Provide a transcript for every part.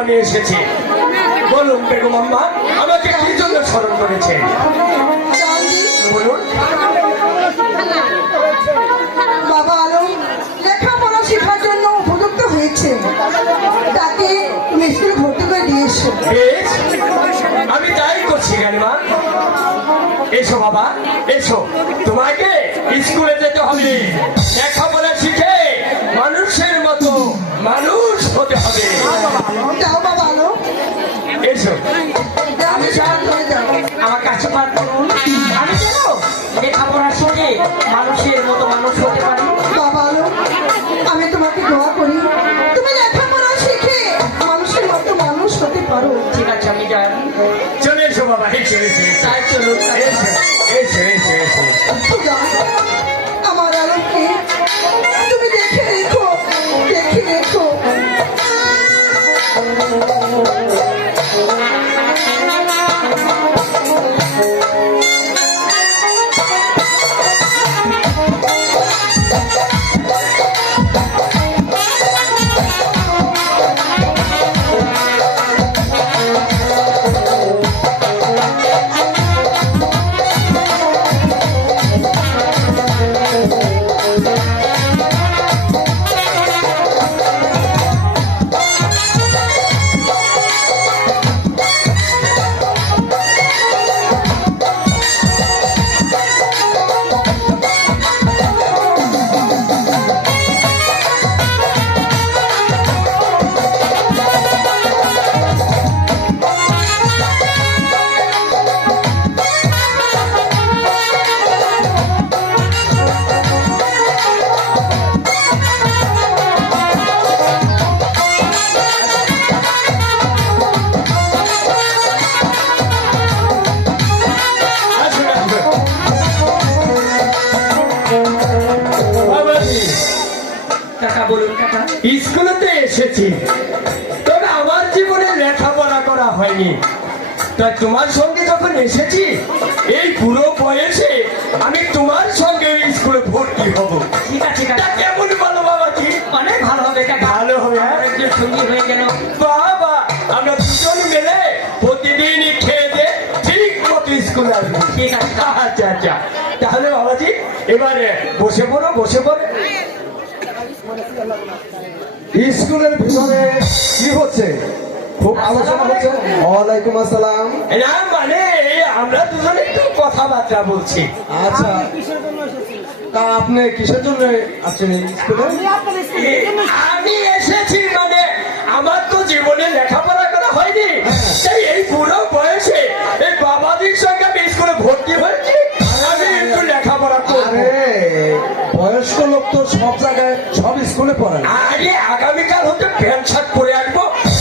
আমি এসেছি। বলুন বেগম আম্মা আমাকে কি জন্য স্মরণ করেছেন? বলুন। বাবা আলো লেখাপড়া শেখার জন্য উপযুক্ত হয়েছে। তাকে তুমি স্কুলে ভর্তি করে দিয়ে আমি তাই করছি গানিমা এসো বাবা এসো। তোমাকে স্কুলে যেতে হবে। লেখাপড়া শিখে মানুষের মতো মানুষ লেখাপড়া সঙ্গে মানুষের মতো মানুষ হতে পারি। এসেছি। তবে আমার জীবনে লেখাপড়া করা হয়নি। তা তোমার সঙ্গে যখন এসেছি এই পুরো বয়সে আমি তোমার সঙ্গে স্কুলে ভর্তি হব। ঠিক আছে কেমন ভালো বাবাজি অনেক ভালো হবে ভালো হবে, হ্যাঁ? একজন সঙ্গী হয়ে গেল। বাবা আমরা দুজন মিলে প্রতিদিনই খেয়ে দে ঠিক মতো স্কুলে আসব। ঠিক আছে আচ্ছা আচ্ছা। তাহলে বাবাজি এবারে বসে পড়ো বসে পড়ো। স্কুলের ভিতরে কি হচ্ছে? খুব আলোচনা হচ্ছে। ওয়ালাইকুম আসসালাম। না মানে আমরা দুজনে একটু কথাবার্তা বলছি। আচ্ছা। তা আপনি কিসের জন্য আসছেন স্কুলে? আমি এসেছি মানে আমার তো জীবনে লেখাপড়া করা হয়নি। তাই এই বুড়ো বয়সে এই বাবাজির সঙ্গে আমি স্কুলে ভর্তি হয়েছি। আমি একটু লেখাপড়া করব। বয়স্ক লোক তো সব জায়গায় সব স্কুলে পড়ে না। আরে আগামীকাল হতে প্যান্ট শার্ট পরে আসব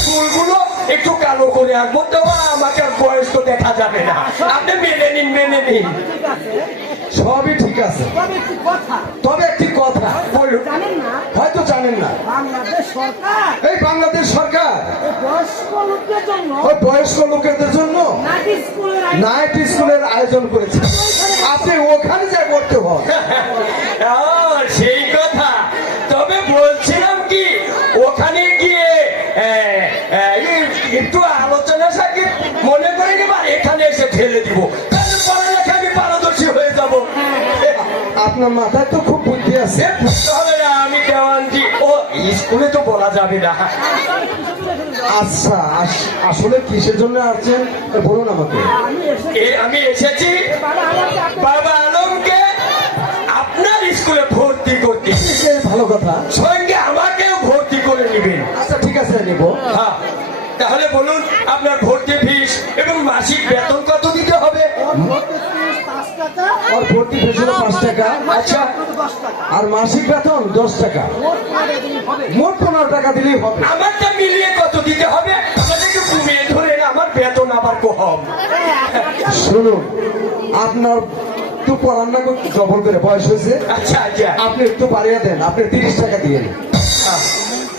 চুলগুলো একটু কালো করে আসব তো আমাকে আর বয়স্ক দেখা যাবে না। আপনি মেনে নিন মেনে নিন। সবই ঠিক আছে। তবে একটি কথা। তবে একটি কথা বলুন। জানেন না? হয়তো জানেন না। বাংলাদেশ সরকার? এই বাংলাদেশ সরকার? বয়স্ক জন্য? বয়স্ক লোকেদের জন্য? নাইট স্কুলের আয়োজন। করেছে। আপনি ওখানে যা করতে হয়। আপনার মাথায় তো খুব বুদ্ধি আছে। না আমি দেওয়ানজি। ও স্কুলে তো বলা যাবে না। আচ্ছা আস- আসলে কিসের জন্য আসছেন? বলুন আমাকে। আমি এসেছি বাবা আলমকে আপনার স্কুলে ভর্তি করতে। ভালো কথা। সঙ্গে আমাকেও ভর্তি করে নেবেন। আচ্ছা ঠিক আছে নিব। হ্যাঁ তাহলে বলুন আপনার ভর্তি ফিস এবং মাসিক বেতন কত দিতে হবে? আর ভর্তি ফিস হলো পাঁচ টাকা। আচ্ছা আর মাসিক বেতন দশ টাকা। মোট পনেরো টাকা দিলেই হবে। আমারটা মিলিয়ে কত দিতে হবে? আমাদেরকে কমিয়ে ধরে আমার বেতন আবার কম। শুনুন আপনার একটু পড়ান না করে বয়স হয়েছে। আচ্ছা আচ্ছা। আপনি একটু বাড়িয়ে দেন আপনি তিরিশ টাকা দিয়ে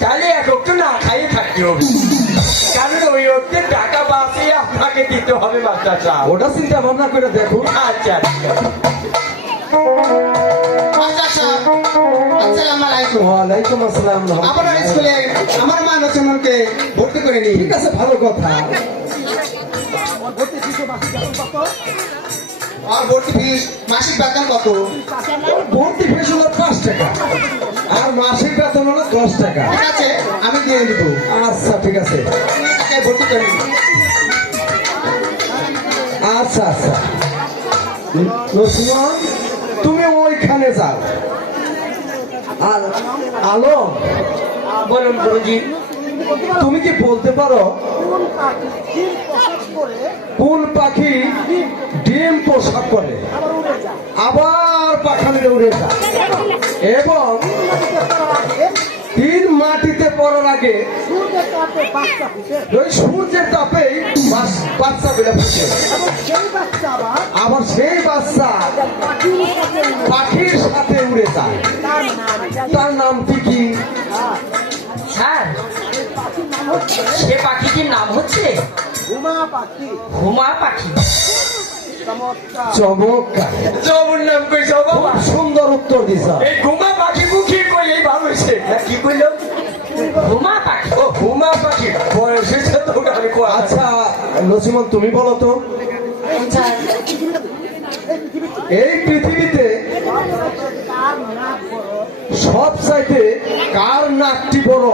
তাহলে এক একটু না খাইয়ে থাকতে হবে। কারণ ওই অব্দি টাকা বাঁচিয়ে আপনাকে দিতে হবে মাস্টার সাহেব। ওটা চিন্তা ভাবনা করে দেখো। আচ্ছা আচ্ছা। আচ্ছা আসসালামু আলাইকুম। ওয়ালাইকুম আসসালাম আপনার স্কুলে আমার মা নচনকে ভর্তি করে নি ঠিক আছে ভালো কথা। আর ভর্তি ফিস মাসিক বেতন কত? ভর্তি ফিস হলো পাঁচ টাকা। আর মাসিক বেতন হলো দশ টাকা। ঠিক আছে আমি দিয়ে দিব। আচ্ছা ঠিক আছে। ভর্তি করে আচ্ছা আচ্ছা। তুমি ওইখানে যাও। আর আলো বলুন গুরুজি তুমি কি বলতে পারো কোন পাখি ডিম পোশাক করে ডিম আবার যায়। উড়ে যায়। এবং তিন মাটিতে পড়ার আগে তাপে ওই সূর্যের তাপেই বাচ্চা বেড়ে ফুটে। সেই আবার সেই বাচ্চা পাখির সাথে উড়ে। যায়। তার নাম তার নামটি কি নাম হচ্ছে? সে পাখিটির নাম হচ্ছে? হুমা পাখি। হুমা পাখি। চমৎকার। চমৎকার। নাম কই যাব সুন্দর উত্তর দিছ এই ঘুমা পাখি মুখী কই এই ভালো হয়েছে? কি কইলো? হুমা পাখি। ও ঘুমা পাখি। বয়স হয়েছে তো ওটা আমি আচ্ছা নসিমন তুমি বলো তো। এই পৃথিবীতে সব চাইতে কার নাকটি বড়?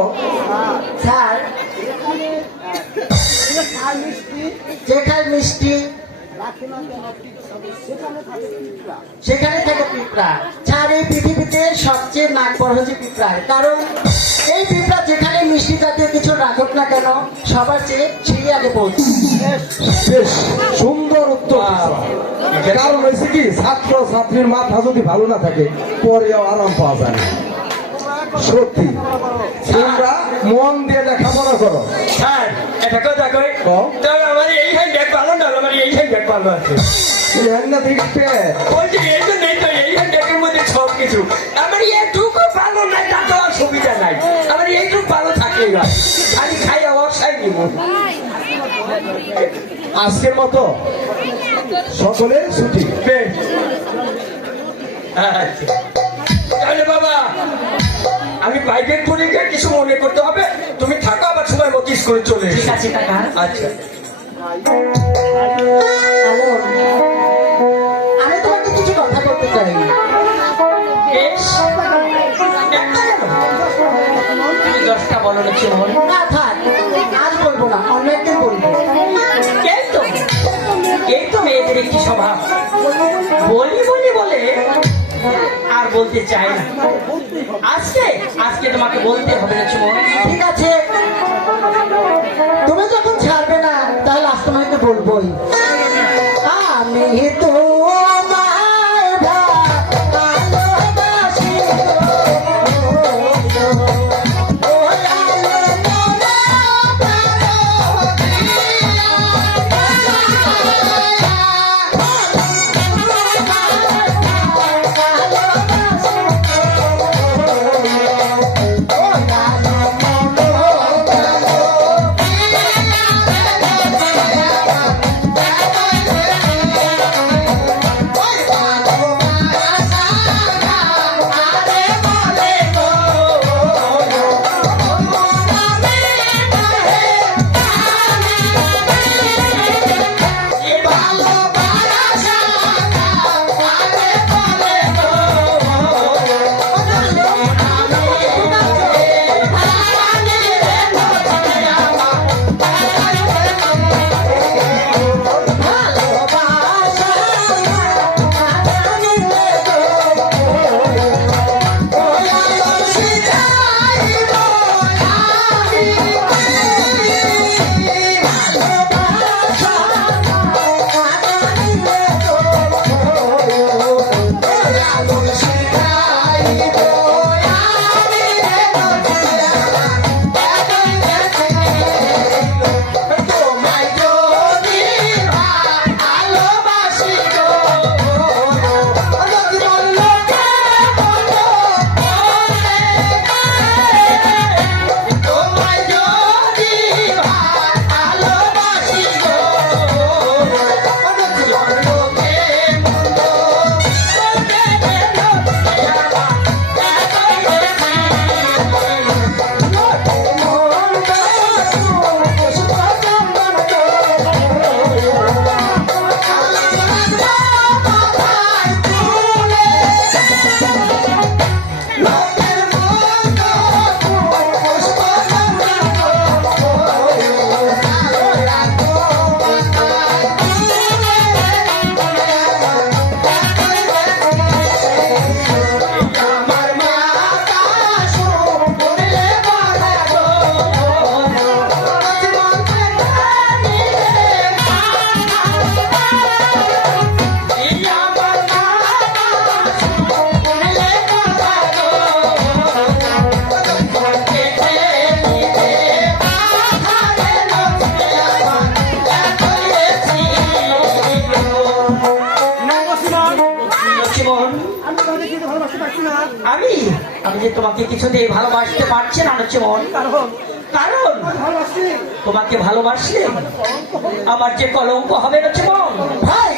স্যার যেখানে মিষ্টি? সেখানে থাকে পিঁপড়া সেখানে থাকে পিঁপড়া। এই পৃথিবীতে সবচেয়ে নাক হচ্ছে পিঁপড়ার কারণ এই পিঁপড়া যেখানে মিষ্টি জাতীয় কিছু রাখুক না কেন সবার চেয়ে সেই আগে পৌঁছে। বেশ সুন্দর উত্তর। কারণ হয়েছে কি ছাত্র ছাত্রীর মাথা যদি ভালো না থাকে পরেও আরাম পাওয়া যায় না। সত্যি। তোমরা মন কথা কই। আমার এই হ্যান্ড ব্যাগ ভালো না আমার ব্যাগ ভালো আছে। বলছি এই তো নেই তো এই হ্যান্ড ব্যাগের মধ্যে সব কিছু আমার এইটুকু ভালো নাই তা তো অসুবিধা নাই। আমার এইটুকু ভালো খালি খাই নিব। আজকের মতো সকলের ছুটি? বেশ। আচ্ছা। তাহলে বাবা আমি প্রাইভেট পরীক্ষা কিছু মনে করতে হবে? তুমি থাকো যাব করে চলে ঠিক আছে আচ্ছা। আমি কিছু কথা বলতে দশটা বলো না বলব না বলব তো। মেয়েদের স্বভাব বলে আর বলতে চাই না। আজকে আজকে তোমাকে বলতে হবে না ঠিক আছে। তুমি যখন ছাড়বে না তাহলে আজ তোমাকে বলবোই। আমি তো আমি? আমি যে তোমাকে কিছুতেই ভালোবাসতে পারছি না চন কারণ? তোমাকে ভালোবাসলে আমার যে কলঙ্ক হবে না চন ভাই